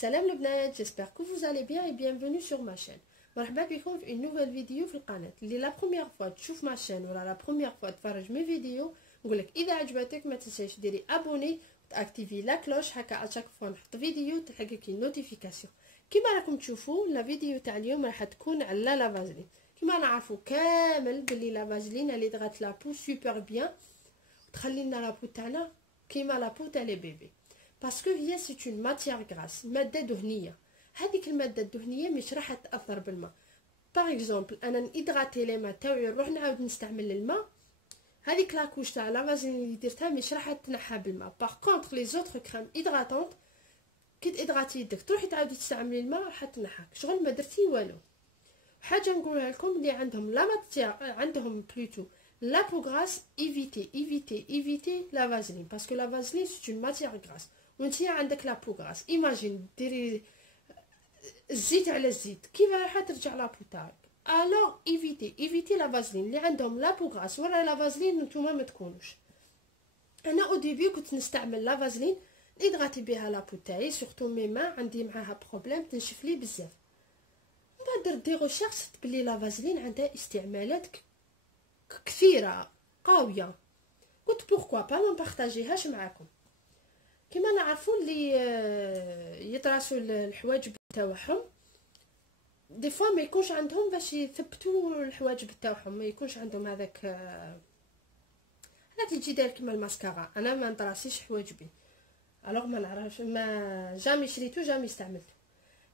Salam le bnayat, j'espère que vous allez bien et bienvenue sur ma chaîne. مرحبا بكم في une nouvelle vidéo في القناة. اللي لا بروميير فوا تشوف ما شين ولا لا بروميير فوا تفرج مي فيديو نقولك اذا عجبتك ما تنساش ديري ابوني وتاكتيفي لا كلوش هكا اشاك فوا نحط فيديو تلحقك النوتيفيكاسيون. كيما راكم تشوفوا لا فيديو تاع اليوم راح تكون على لا فازلين. كيما نعرفوا كامل بلي لا فازلين اللي دغات لا بو سوبر بيان تخلي لنا لا بو تاعنا كيما لا بو تاع لي بيبي باسكو هي سي اون ماتيير غراس، ماده دهنيه. هذيك الماده الدهنيه مش راح تاثر بالماء. باغ اكزومبل انا نيدغاتي لي ما تاوعي نروح نعاود نستعمل الماء، هذيك لاكوش تاع لا فازلين اللي درتها مش راح تنحى بالماء. باغ كونطخ لي زوتر كريم هيدراتونط كي تيدغاتي يدك تروحي تعاودي تستعملي الماء راح تنحاك شغل ما درتي والو. حاجه نقولها لكم اللي عندهم لا ماتيير عندهم بلوتو لا بو غراس ايفيتي لا فازلين باسكو لا فازلين سي اون ماتيير غراس وانتي عندك لا بو غراس. ايماجين ديري الزيت على الزيت كيف راح ترجع لا بو تاعك. الوغ ايفيتي لا فازلين اللي عندهم لا بو غراس ولا لا فازلين نتوما ما تكونوش. انا او ديبي كنت نستعمل لا فازلين ادغاتي بها لا بو تاعي سورتو ميما عندي معاها بروبليم تنشف لي بزاف. من بعد درت دي ريشيرش بلي لا فازلين عندها استعمالات كثيره قويه، قلت بوركوا با ما نبارطاجيهاش معاكم. كما نعرفوا اللي يطراسوا الحواجب تاعهم دي فوا ما يكونش عندهم باش يثبتوا الحواجب تاعهم، ما يكونش عندهم هذاك يجي داير كيما الماسكارا. انا ما نطراسيش حواجبي الوغ ما نعرفش، ما جامي شريتو جامي استعملته.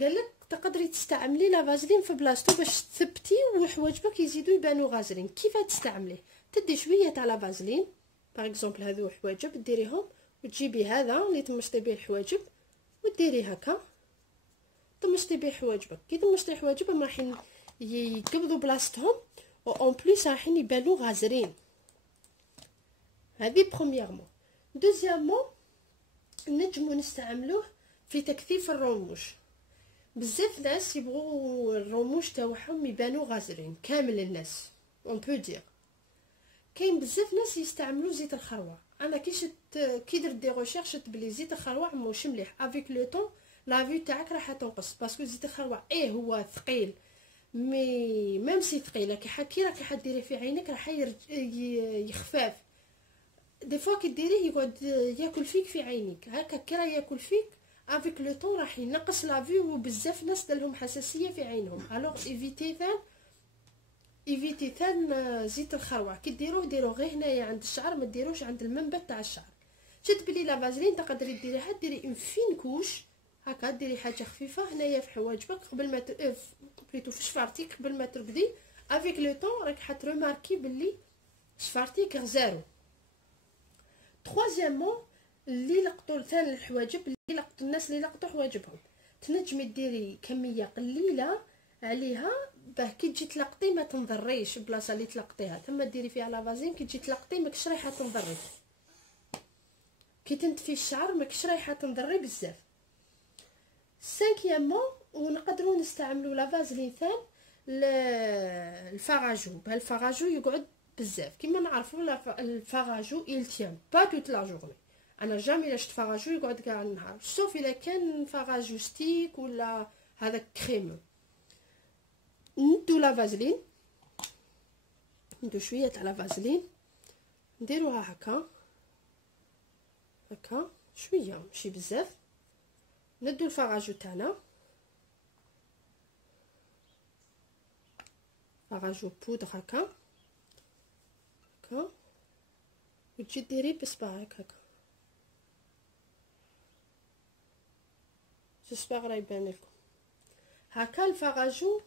قال لك تقدري تستعملي لا فازلين في بلاصتو باش تثبتي وحواجبك يزيدوا يبانوا غازرين. كيف تستعمليه؟ تدي شويه تاع لا فازلين باغ اكزومبل هذو حواجب ديريهم وتجيبي هذا اللي تمشطي به الحواجب وديري هكا طمشتي به حواجبك. كي طمشتي حواجبهم راح يقبضوا بلاصتهم و اون بليس راح يبانوا غازرين. هذه برومييرمون. دوزيامون نجمو نستعملوه في تكثيف الرموش. بزاف ناس يبغوا الرموش تاعهم يبانوا غازرين، كامل الناس اون بو دير. كاين بزاف ناس يستعملوا زيت الخروع. انا كي درت دي ريشيرش بلي زيت الخروع موش مليح افيك لو طون لا في تاعك راح تنقص باسكو زيت الخروع هو ثقيل مي ميم سي ثقيله كي راكي حديريه في عينك راح يخفاف. دي فوا كي ديريه يقعد ياكل فيك في عينيك هكا كي راه ياكل فيك افيك لو طون راح ينقص لا في وبزاف ناس دالهم حساسيه في عينهم. الوغ ايفيتي ثان زيت الخروع. كي ديروه غير هنايا عند الشعر، ما ديروش عند المنبت تاع الشعر. شد بلي لا فازلين تقدري ديريها ديري اون فين كوش هكا، ديري حاجه خفيفه هنايا في حواجبك قبل ما بليتو في شفارتيك قبل ما ترقدي. افيك لو طون راك حتروماركي بلي شفارتيك غزارو. تروازيامون اللي لقطوا ثاني الحواجب اللي لقطوا الناس اللي لقطوا حواجبهم تنجمي ديري كميه قليله عليها باه كي تجي تلقطي ما تنضريش البلاصه اللي تلقطيها ثم ديري فيها لا فازين. كي تجي تلقطي ماكش رايحه تنضري، كي تنتفي الشعر ماكش رايحه تنضري بزاف. سانكيامون ونقدروا نستعملوا لا فازلين ثان الفاراجو. بهالفاراجو يقعد بزاف كيما نعرفوا الفاراجو يلتيام با توت لا جورني. انا جامي لا شفت فاراجو يقعد كاع النهار سوف الا كان فاراجو ستيك ولا هذا كريم. ندو لا فازلين، ندو شويه تاع لا فازلين نديروها هكا شويه ماشي بزاف. ندو الفاراجو تاعنا فاراجو بودر هكا وتجي ديري بصباعك هكا. جيسبر راه يبان لكم هكا. الفاراجو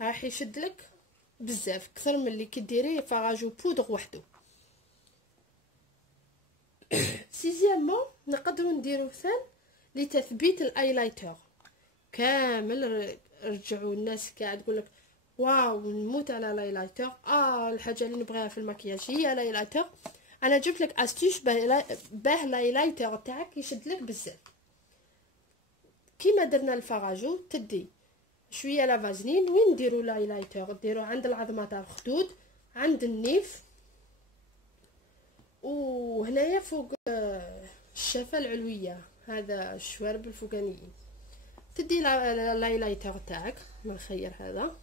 راح يشدلك بزاف اكثر من اللي كديري فاراجو بودر وحده. سيزيامون نقدروا نديرو ثان لتثبيت الايلايتر. كامل رجعوا الناس كاع تقولك واو نموت على لايلايتر. الحاجه اللي نبغيها في المكياج هي لايلايتر. انا جبت لك استيش باه لايلايتر تاعك يشدلك بزاف. كيما درنا الفاراجو تدي شويه لا فازلين. وين نديرو لايلايتر؟ ديرو عند العظمه تاع الخدود، عند النيف، وهنايا فوق الشفه العلويه، هذا الشوارب الفوقانيين. تدي لايلايتر تاعك من الخير هذا،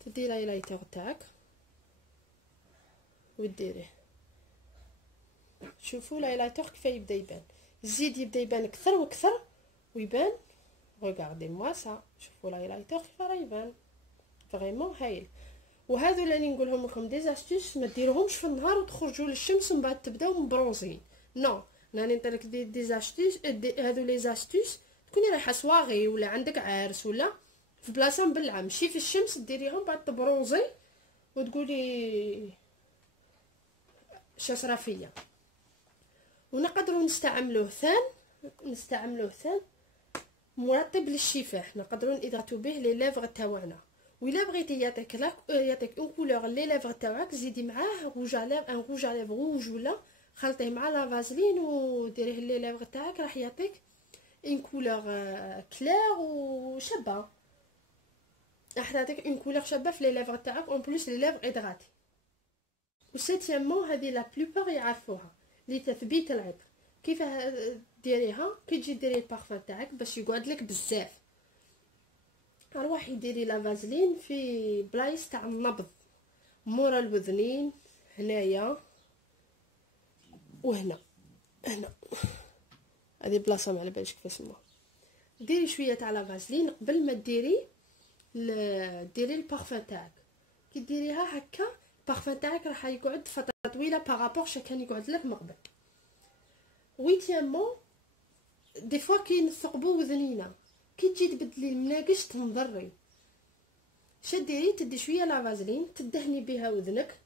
تدي لايلايتر تاعك وديريه. شوفوا لايلايتر كيف يبدا يبان، زيد يبدا يبان اكثر واكثر ويبان. ريغاردي موا سا، شوفوا لايلايتر كيف راه يبان فريمون هايل. وهذو اللي نقولهم لكم دي استيس ما ديروهمش في النهار وتخرجوا للشمس ومن بعد تبداو مبرونزين، نو راني نطريك دي استيس. هذو لي استيس تكوني رايحه سواغي ولا عندك عرس ولا في بلاصه مبلعه، مشي في الشمس ديريهم بعد تبرونزي وتقولي شاسرا فيا. ونقدروا نستعملوه ثان مرطب للشفاه، نقدروا نضغطوا به لي ليفغ تاعنا. وإلا بغيتي يعطيك اون كولور لي ليفغ تاعك، زيدي معاه روج اليف، ان روج اليف روج ولا خلطيه مع لا فازلين وديريه لي ليفغ تاعك، راح يعطيك اون كولور كلير وشابه، راح تعطيك اون كولور شابه في لي ليفغ تاعك اون بليس لي ليفغ ادغاتي. وسيتيامون هذه لا بلوبار يعرفوها لتثبيت العطر. كيف ديريها؟ كي تجي ديري البارفان تاعك باش يقعد لك بزاف، روحي ديري لا فازلين في بلايص تاع النبض، مورا الوذنين هنايا وهنا، هذه بلاصه ما على باليش كيف اسمها. ديري شويه تاع لا فازلين قبل ما ديري البارفان تاعك. كي ديريها هكا البارفان تاعك راح يقعد فتره طويله بارابور كان يقعد لك من قبل. ويتيامون دي فوا كي نثقبوا وذنينا، كي تجي تبدلي المناقش تنضري، شديري تدي شويه لا فازلين تدهني بها وذنك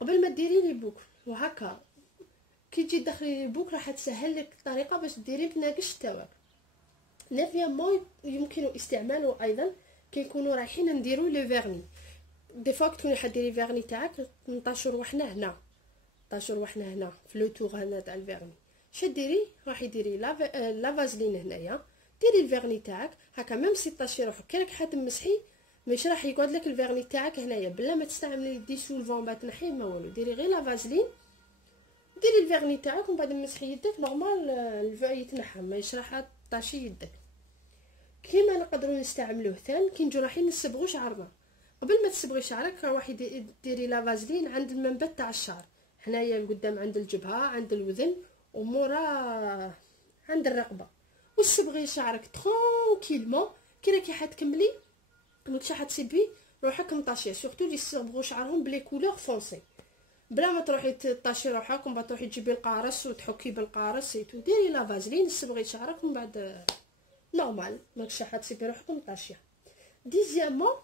قبل ما ديري لي بوك، وهكا كي تجي تدخلي لي بوك راح تسهل لك الطريقه باش ديري المناقش تاعك. نيفيامون يمكن استعماله ايضا كي نكونوا رايحين نديروا لي فيرني. دي فوا كتكوني حديري فيرني تاعك نطاشر وحنا هنا في لو تور هنا تاع الفيرني، شديري راح ديري لا فازلين هنايا، ديري الفيرني تاعك هكا ميم سي طاشي روحك كي راك حتمسحي ماشي راح يقعد لك الفيرني تاعك هنايا بلا ما تستعملي دي سولفون باش تنحيه ما والو. ديري غير لا فازلين، ديري الفيرني تاعك ومن بعد مسحي يدك نورمال الفا يتنحى ماشي راح طاشي يدك. كيما نقدروا نستعملوه ثان كي نجو رايحين نصبغوا شعرنا، قبل ما تصبغي شعرك روحي ديري لا فازلين عند المنبت تاع الشعر، هنايا القدام عند الجبهه عند الوذن ومورا عند الرقبه، وصبغي شعرك ترونكيلمون. كي راكي حتكملي ماكش حتسيبي روحك مطاشيه، سورتو اللي يصبغوا شعرهم بلي كولور فونسي، بلا ما تروحي تطاشي روحك ومن بعد تروحي تجيبي القارص وتحكي بالقارص سيتو. ديري لا فازلين صبغي شعرك ومن بعد نورمال ماكش حتسيبي روحك مطاشيه. ديزيامون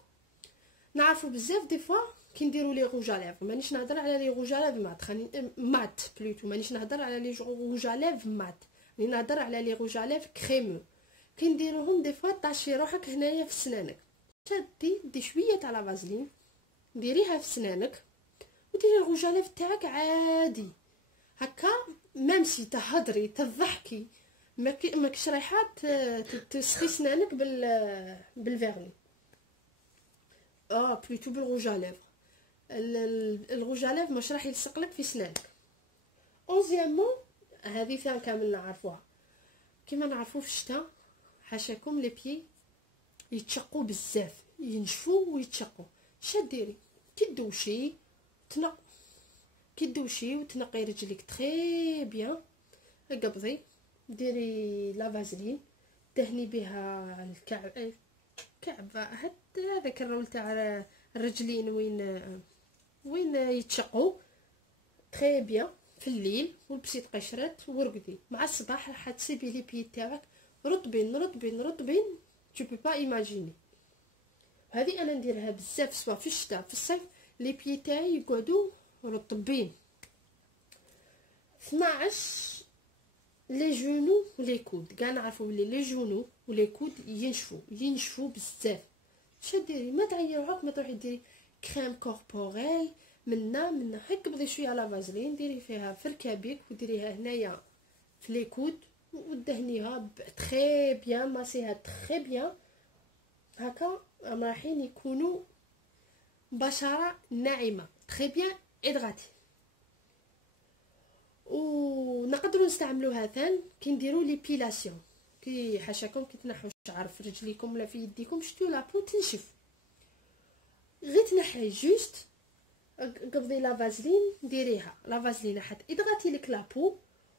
نعرفوا بزاف دي فوا كي نديروا لي روج اليف، مانيش نهضر على لي روج اليف مات، خليني مات بلوتو، مانيش نهضر على لي روج اليف مات، راني نهضر على لي روج اليف كريمو. كي نديروهم دي فوا طاشي روحك هنايا في سنانك، دي شويه تاع لا فازلين ديريها في سنانك وديري الروج اليف تاعك عادي هكا، ميم سي تهضري تضحكي ماكش رايحه تسخي سنانك بالفيرني بلوتو بالروج اليف. الروج اليف مش راح يلصق لك في سنانك. اونزيامون هذه ثان كامل نعرفوها، كيما نعرفو في الشتاء حاشاكم لي بيي يتشقوا بزاف، ينشفوا ويتشقوا. شديري كي تدوشي وتنقي رجليك تري بيان، قبضي ديري لا فازلين دهني بها الكعب هذاك الرول تاع الرجلين وين يتشقوا تري بيان في الليل، ولبسي قشرات ورقدي. مع الصباح راح تسيبي لي بيي تاعك رطبين tu peux pas imaginer. هذه انا نديرها بزاف سواء في الشتاء في الصيف، لي بيي تاعي يقعدوا رطبين. 12 لي جونو ولي كود، كاع نعرفوا بلي لي جونو ولي كود ينشفوا بزاف. شديري ما تعيي روحك، ما تروحي ديري كريم كوربوريل منا هكا، بغي شويه لا فازلين ديري فيها في ركابيك وديريها هنايا في لي كود ودهنيها تري بيان، ماسيها تري بيان هكا، رايحين يكونوا بشره ناعمه تري بيان ادغاتي. ونقدروا نستعملوها ثان كي نديروا ليبيلاسيون، كي حاشاكم كي تنحوا الشعر في رجليكم ولا في يديكم شتو لابو تنشف، غير تنحي جوست قبضي لا فازلين ديريها لا فازلين حتى اضغطي لك لابو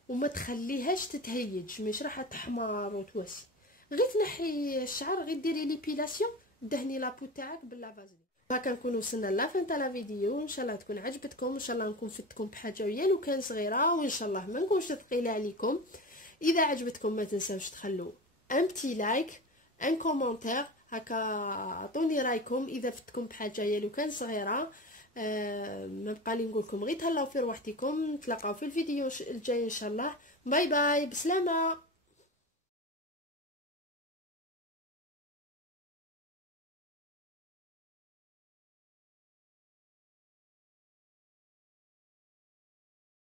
وما تخليهاش تتهيج، مش راح تحمر وتوسي، غير تنحي الشعر، غير ديري ليبيلاسيون دهني لابو تاعك باللافازلين. هكا نكون وصلنا لافين تاع لا فيديو، ان شاء الله تكون عجبتكم، ان شاء الله نكون فدتكم بحاجه ويا لو كان صغيره، وان شاء الله ما نكونش ثقيله عليكم. اذا عجبتكم ما تنساوش تخلوا ان بتي لايك ان كومونتير، هكا عطوني رايكم اذا فدتكم بحاجه يا لو كان صغيره. ما بقى لي نقولكم غير تهلاو في روحتكم، نتلاقاو في الفيديو الجاي ان شاء الله. باي باي، بسلامه.